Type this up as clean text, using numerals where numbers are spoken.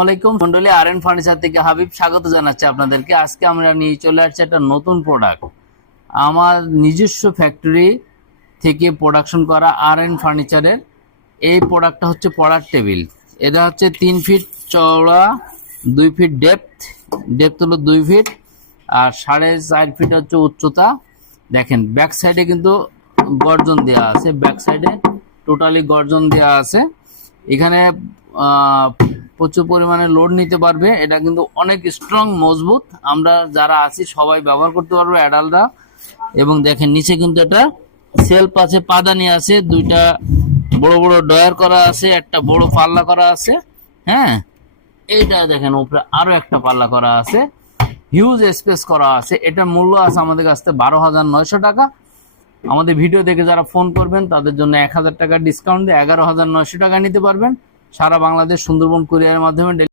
আসসালামাইকুম মন্ডলী, আর N furniture থেকে হাবিব স্বাগত জানাচ্ছি আপনাদেরকে। আজকে আমরা নিয়ে চলে আসছি একটা নতুন প্রোডাক্ট। আমার নিজস্ব ফ্যাক্টরি থেকে প্রোডাকশন করা আর এন ফার্নিচারের এই প্রোডাক্টটা হচ্ছে পড়ার টেবিল। এটা হচ্ছে 3 ফিট চওড়া, 2 ফিট ডেপথ হলো 2 ফিট, আর 4.5 ফিট হচ্ছে উচ্চতা। দেখেন ব্যাক সাইডে কিন্তু গর্জন দেওয়া আছে, ব্যাক সাইডে টোটালি গর্জন দেওয়া আছে। এখানে প্রচুর পরিমাণে লোড নিতে পারবে। এটা কিন্তু অনেক স্ট্রং, মজবুত। আমরা যারা আছি সবাই ব্যবহার করতে পারবো, অ্যাডাল্টরা। এবং দেখেন নিচে কিন্তু একটা সেলফ আছে, পাদানি আছে, দুইটা বড় বড় ডয়ার করা আছে, একটা বড় পাল্লা করা আছে। হ্যাঁ, এইটা দেখেন উপরে আরো একটা পাল্লা করা আছে, হিউজ স্পেস করা আছে। এটার মূল্য আছে আমাদের কাছ থেকে 12,900 টাকা। আমাদের ভিডিও দেখে যারা ফোন করবেন তাদের জন্য 1,000 টাকা ডিসকাউন্ট দিয়ে 11,900 টাকা নিতে পারবেন। সারা বাংলাদেশ সুন্দরবন কুরিয়ারের মাধ্যমে